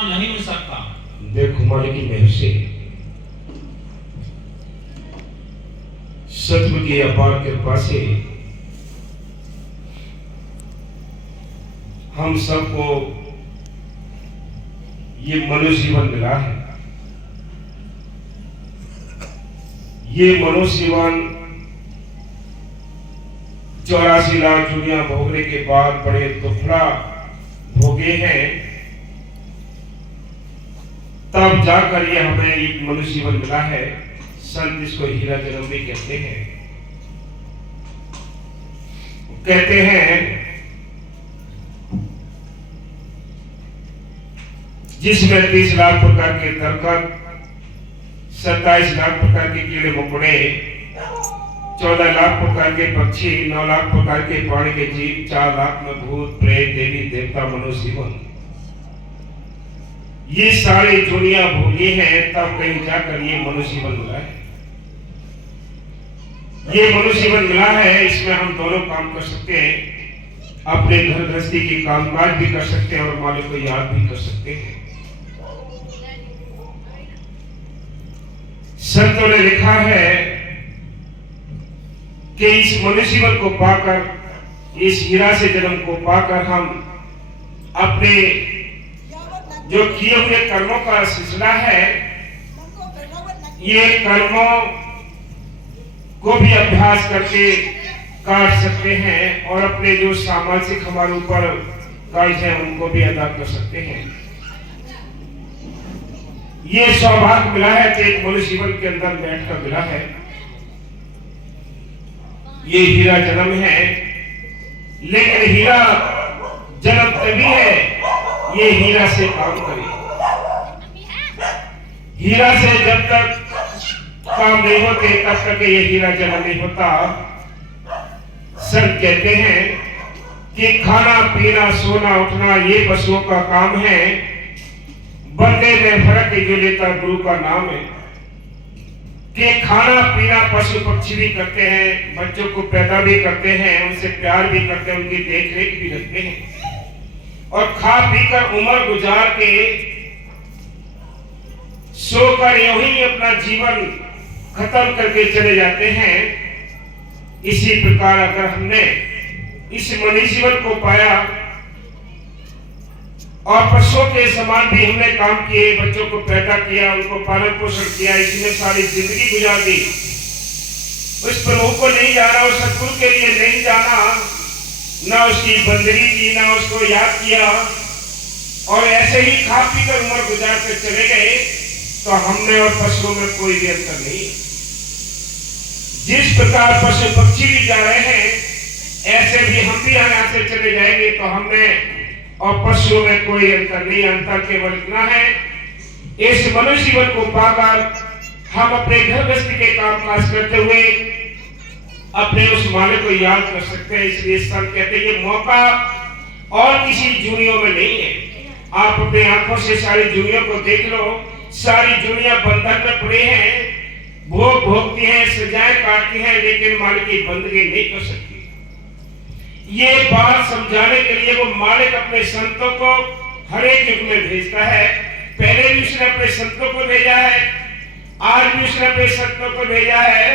नहीं मिल सकता। देखो मालिक की मेहर से सतगुरु की अपार कृपा से हम सबको ये मनुष्य जीवन मिला है। ये मनुष्य जीवन 84 लाख दुनिया भोगने के बाद बड़े दुखड़ा भोगे हैं, तब जाकर ये हमें एक मनुष्य जीवन मिला है। संत इसको हीरा जन्म भी कहते हैं। कहते हैं जिसमें 30 लाख प्रकार के दरखत, 27 लाख प्रकार के कीड़े मकोड़े, 14 लाख प्रकार के पक्षी, 9 लाख प्रकार के पानी के जीव, 4 लाख में भूत प्रेत देवी देवता मनुष्य जीवन, ये सारी दुनिया भोगी है। तब कहीं जाकर ये मनुष्य जीवन मिला है। ये मनुष्य जीवन मिला है, इसमें हम दोनों काम कर सकते हैं। अपने घर गृहस्थी के कामकाज भी कर सकते हैं और मालिक को याद भी कर सकते हैं। संतों ने लिखा है कि इस मनुष्य जीवन को पाकर, इस हीरा से जन्म को पाकर हम अपने जो किए हुए कर्मों का सिलसिला है, ये कर्मों को भी अभ्यास करके काट सकते हैं और अपने जो सामाजिक हमारे ऊपर कर्ज है उनको भी अदा कर सकते हैं। ये सौभाग्य मिला है कि एक मनुष्य जीवन के अंदर बैठकर मिला है। ये हीरा जन्म है, लेकिन हीरा जन्म तभी है ये हीरा से काम करे। हीरा से जब तक काम नहीं होते तब तक ये हीरा जन्म नहीं होता। संत कहते हैं कि खाना पीना सोना उठना ये पशुओं का काम है, बंदे में फर्क जो लेता गुरु का नाम है। कि खाना पीना पशु पक्षी भी करते हैं, बच्चों को पैदा भी करते हैं, उनसे प्यार भी करते हैं, उनकी देख रेख भी रखते हैं और खा पीकर उम्र गुजार के सोकर यूं ही अपना जीवन खत्म करके चले जाते हैं। इसी प्रकार अगर हमने इस मनुष्य जीवन को पाया और पशुओं के समान भी हमने काम किए, बच्चों को पैदा किया, उनको पालन पोषण किया, इसमें सारी जिंदगी गुजार दी, उस प्रभु को नहीं जाना, उस सतगुरु के लिए नहीं जाना, ना उसकी बंदगी की, ना उसको याद किया और ऐसे ही खा पी कर उम्र गुजार कर चले गए, तो हमने और पशुओं में कोई भी अंतर नहीं। जिस प्रकार पशु पक्षी भी जा रहे हैं, ऐसे भी हम भी यहाँ से चले जाएंगे, तो हमने और पशुओं में कोई अंतर नहीं। अंतर केवल इतना है, इस मनुष्य जीवन को पाकर हम अपने घर गृहस्थी के काम काज करते हुए अपने उस मालिक को याद कर सकते हैं। इसलिए संत कहते हैं ये मौका और किसी दुनिया में नहीं है। आप अपने आंखों से सारी दुनिया को देख लो, सारी दुनिया बंधन में पड़े हैं, भोग भोगती है, सजाएं काटती है, लेकिन मालिक की बंदगी नहीं कर सकती। ये बात समझाने के लिए वो मालिक अपने संतों को हर एक युग में भेजता है। पहले भी उसने अपने संतों को भेजा है, आज भी उसने अपने संतों को भेजा है,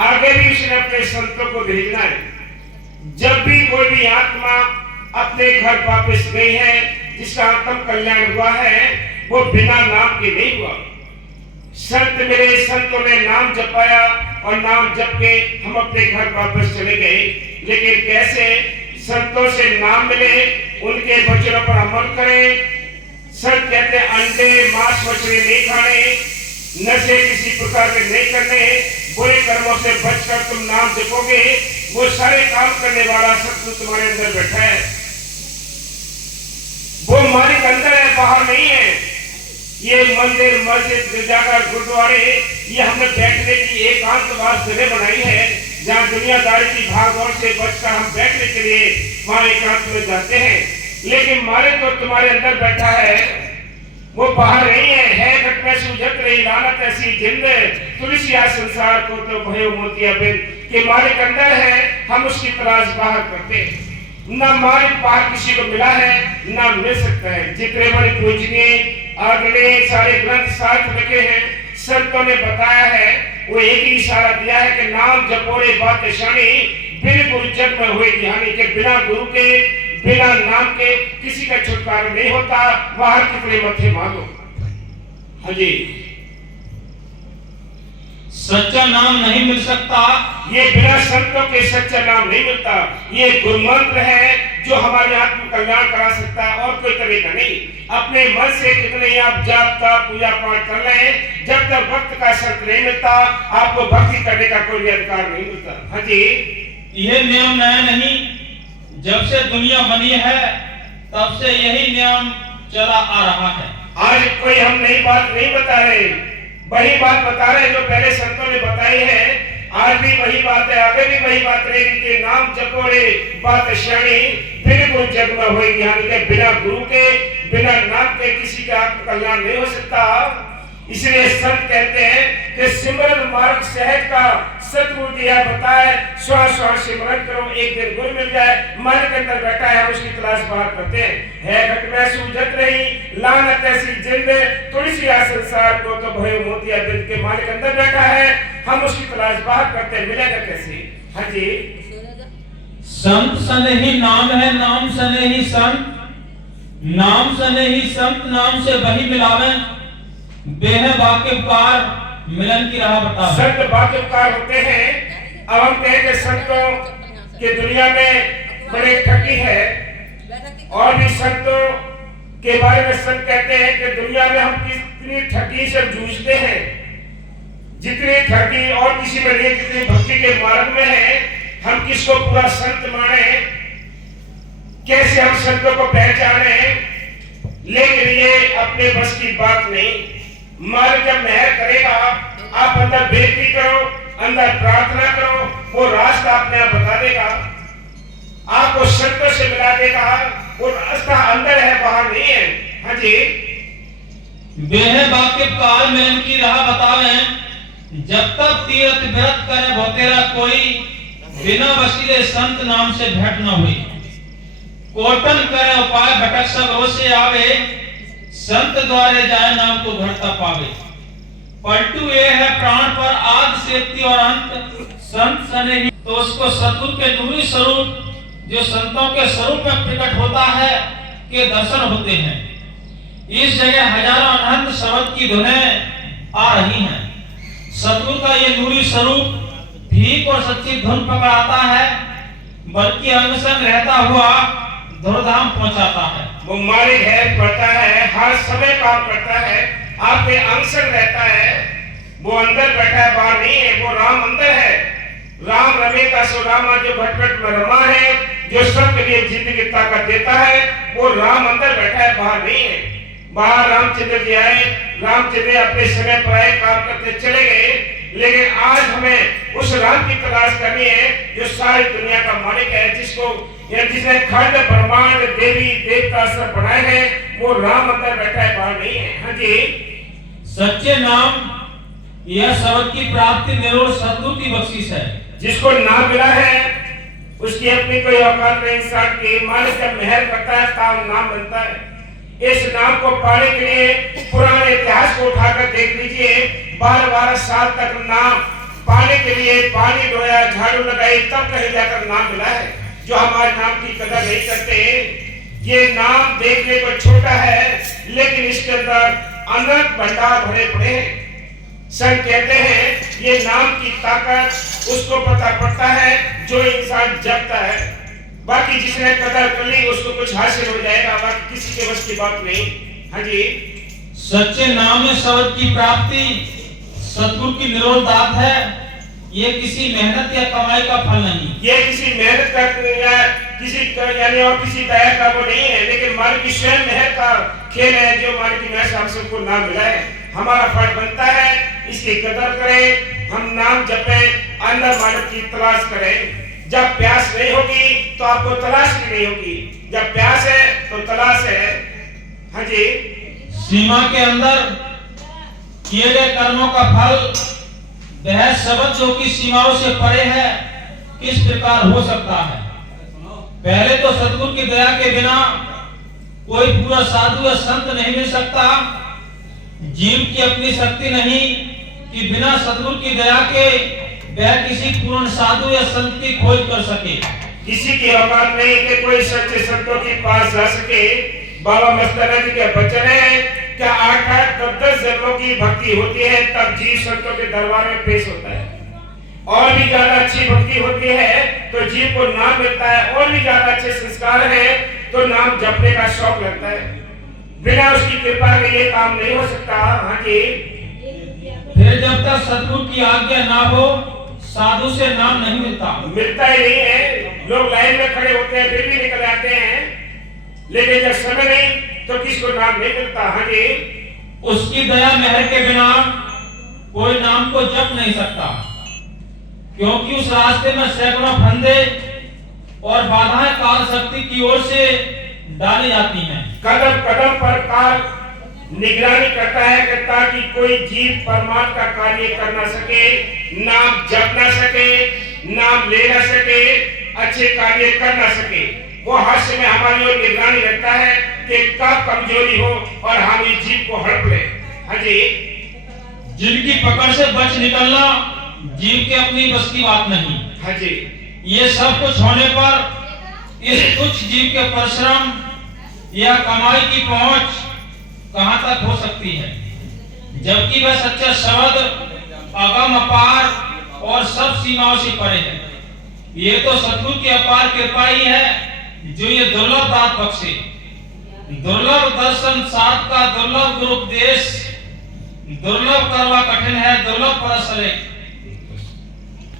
आगे भी उसने अपने संतों को भेजना है। जब भी कोई भी आत्मा अपने घर वापस गई है, जिसका आत्म कल्याण हुआ है, वो बिना नाम के नहीं हुआ। संत मिले, संतों ने नाम जपाया और नाम जप के हम अपने घर वापस चले गए। लेकिन कैसे? संतों से नाम मिले, उनके वचनों पर अमल करें। संत कहते अंडे मांस मछली नहीं खाने, नशे किसी प्रकार के नहीं करने, बुरे कर्मों से बचकर तुम नाम जपोगे, वो सारे काम करने वाला सतगुरु तुम्हारे अंदर बैठा है। वो मालिक अंदर है, बाहर नहीं है। ये मंदिर मस्जिद गिरजाघर गुरुद्वारे ये हमने बैठने की एकांतवास जगह बनाई है, जहाँ दुनियादारी की भागदौड़ से बचकर हम बैठने के लिए वहां एकांत में जाते हैं। लेकिन मालिक तो तुम्हारे अंदर बैठा है, वो बाहर नहीं है घट में सूझत रही लानत ऐसी जिंद, तुलसिया संसार को तो भयो मोतिया बिन। के मालिक अंदर है, हम उसकी तलाश बाहर करते हैं। ना मालिक बाहर किसी को मिला है, ना मिल सकता है। जितने बड़े पूजनीय साधने सारे ग्रंथ साथ लिखे हैं, संतों ने बताया है, वो एक ही इशारा दिया है कि नाम जपोरे बात शानी, बिन गुरु जग में हुए हानि, के बिना गुरु के बिना नाम के किसी का छुटकारा नहीं होता, वहां कितने मथे मांगो। हाँ जी, सच्चा नाम नहीं मिल सकता, ये बिना संतों के सच्चा नाम नहीं मिलता। ये गुरु मंत्र है जो हमारे आत्म कल्याण करा सकता है, और कोई तरीका नहीं। अपने मन से कितने ही आप जाप का पूजा पाठ कर रहे हैं, जब तक भक्त का संत नहीं मिलता, आपको भक्ति करने का कोई अधिकार नहीं मिलता। हाँ जी, यह नियम नया नहीं, जब से दुनिया बनी है तब से यही नियम चला आ रहा है। आज कोई हम नई बात नहीं बता रहे, वही बात बता रहे जो पहले संतों ने बताई है। आज भी वही बात है, आगे भी वही बात रहेगी कि नाम जपो रे बात श्याणी, बिन गुरु जग में होएगी हानि, के बिना गुरु के बिना नाम के किसी का आत्म कल्याण नहीं हो सकता। इसलिए संत कहते हैं कि सिमरन मार्ग सहज का, सतगुरु दिया बताए, श्वास श्वास सिमरन करो, एक दिन गुरु मिल जाए। मन के अंदर बैठा है, हम उसकी तलाश बाहर करते हैं। घट में सूझत रही लानत ऐसी जिंद, तुलसी आ संसार को तो भयो मोतिया बिंद, के मालिक अंदर बैठा है, हम उसकी तलाश बाहर करते हैं, मिलेगा कैसे। हाँ जी, संत सने ही नाम है, नाम सने ही संत, नाम सने ही संत, नाम से वही मिलावे, बेह वाकिफकार मिलन की राह बतावे। संत वाकिफकार होते हैं। अब हम कहें कि संतों की दुनिया में बड़े ठगी है, और भी संतों के बारे में संत कहते हैं कि दुनिया में हम कितनी ठगी से जूझते हैं, जितनी ठगी और किसी में नहीं, जितनी भक्ति के मार्ग में है, हम किसको पूरा संत माने, कैसे हम संतों को पहचाने। लेकिन ये अपने बस की बात नहीं। मालिक जब मेहर करेगा, आप अंदर बेनती करो, अंदर प्रार्थना करो, वो रास्ता अपने आप बता देगा, आपको संतों से मिला देगा। वो रास्ता अंदर है, बाहर नहीं है। हाँ जी, बेह वाकिफकार मिलन की राह बतावे, जब तक तीर्थ व्रत करे वो तेरा कोई, बिना वसीले संत नाम से भेंट न हुई। कोटन करे उपाय भटक सब रोज से आवे, संत द्वारे जाए नाम को घटता पावे। पलटू ये है प्राण पर आदि शक्ति और अंत, संत सने ही, तो उसको सतगुरु के नूरी स्वरूप जो संतों के स्वरूप में प्रकट होता है के दर्शन होते हैं। इस जगह हजारों अनंत शब्द की धुनें आ रही हैं। सतगुरु का ये नूरी स्वरूप भीख और सच्ची धुन पकड़ाता है, बल्कि अंग संग रहता हुआ धुरधाम पहुंचाता है। वो मालिक है, पढ़ता है, हर समय काम करता है, आपके अंग संग रहता है। वो अंदर बैठा है, बाहर नहीं है। वो राम अंदर है। राम रमे का सो रामा, जो भटभट में रमा है, जो सबके लिए जिंदगी ताकत देता है, वो राम अंदर बैठा है, बाहर नहीं है। बाहर रामचंद्र जी आए, रामचंद्र अपने समय पर आए, काम करते चले गए। लेकिन आज हमें उस राम की तलाश करनी है जो सारी दुनिया का मालिक है, जिसने खंड ब्रह्मांड देवी देवता सब बनाए हैं। वो राम अंदर बैठा है, बाहर नहीं है। हाँ जी, सच्चे नाम यह शब्द की प्राप्ति निरोध सतगुरु की बख्शिश है। जिसको नाम मिला है उसकी अपनी कोई औकात नहीं। इंसान की मालिक जब मेहर करता है तब नाम बनता है। इस नाम को पाने के लिए पुराने इतिहास को उठाकर देख लीजिए। 12-12 साल तक नाम पाने के लिए पानी ढोया, झाड़ू लगाई, तब कहीं जाकर नाम मिला है। जो हमारे नाम की कदर नहीं करते, ये नाम देखने को छोटा है, लेकिन इसके अंदर अनंत भंडार भरे पड़े हैं। संत कहते हैं ये नाम की ताकत उसको पता पड़ता है जो इंसान जपता है। बाकी जिसने कदर कर ली उसको कुछ हासिल हो जाएगा, बाकी किसी के बस की बात नहीं। हाँ जी, सच्चे नाम में शब्द की प्राप्ति सतगुरु की निरोध दात है। ये किसी मेहनत या कमाई का फल नहीं, ये किसी मेहनत का या किसी यानी और किसी दया का वो नहीं है, लेकिन मालिक की स्वयं मेहनत का खेल है। जो मालिक की मेहनत से हम सबको नाम मिला है, हमारा फर्ज बनता है इसकी कदर करें, हम नाम जपें, अंदर मालिक की तलाश करें। जब प्यास नहीं होगी तो आपको तलाश भी नहीं होगी, जब प्यास है तो तलाश है। हाँ जी, सीमा के अंदर किए गए कर्मों का फल वह शब्द जो कि सीमाओं से परे है किस प्रकार हो सकता है। पहले तो सतगुरु की दया के बिना कोई पूरा साधु या संत नहीं मिल सकता। जीव की अपनी शक्ति नहीं कि बिना सद्गुरु की दया के वह किसी पूर्ण साधु या संत की खोज कर सके। किसी की औकात नहीं कि कोई सच्चे संतों के पास जा सके। बाबा मस्ताना जी के वचन है कि 8-8, 10-10 जन्मों की भक्ति होती है तब जीव संतों के दरबार में पेश होता है। और भी ज्यादा अच्छी भक्ति होती है तो जीव को नाम मिलता है, और भी ज्यादा अच्छे संस्कार है तो नाम जपने का शौक लगता है। बिना उसकी कृपा के ये काम नहीं हो सकता। हाँ जी। फिर जब तक सद्गुरु की आज्ञा ना हो साधु से नाम नहीं मिलता ही नहीं है। लोग लाइन में खड़े होते हैं फिर भी निकल आते हैं, लेकिन जब समय नहीं तो किसको नाम नहीं मिलता। हाँ जी। उसकी दया मेहर के बिना कोई नाम को जप नहीं सकता, क्योंकि उस रास्ते में सैकड़ों फंदे और बाधाएं काल शक्ति की ओर से डाली जाती हैं। कदम कदम पर काल निगरानी करता है कि ताकि कोई जीव परमात्मा का कार्य कर ना सके, नाम जप ना सके, नाम ले ना सके, अच्छे कार्य कर ना सके। वो हास्य में हमारी ओर निगरानी रखता है कि कब कमजोरी हो और हम इस जीव को हड़प ले। हाँ जी। जिनकी पकड़ से बच निकलना जीव के अपनी बस की बात नहीं। हाँ जी। ये सब कुछ होने पर इस तुच्छ जीव के परिश्रम या कमाई की पहुंच कहां तक हो सकती है, जबकि वह सच्चा शब्द अगम अपार और सब सीमाओं से परे है। ये तो सद्गुरु की अपार कृपा ही है जो ये दुर्लभ दात बख्शे। दुर्लभ दर्शन साध का दुर्लभ गुरु उपदेश, दुर्लभ करवा कठिन है, दुर्लभ परस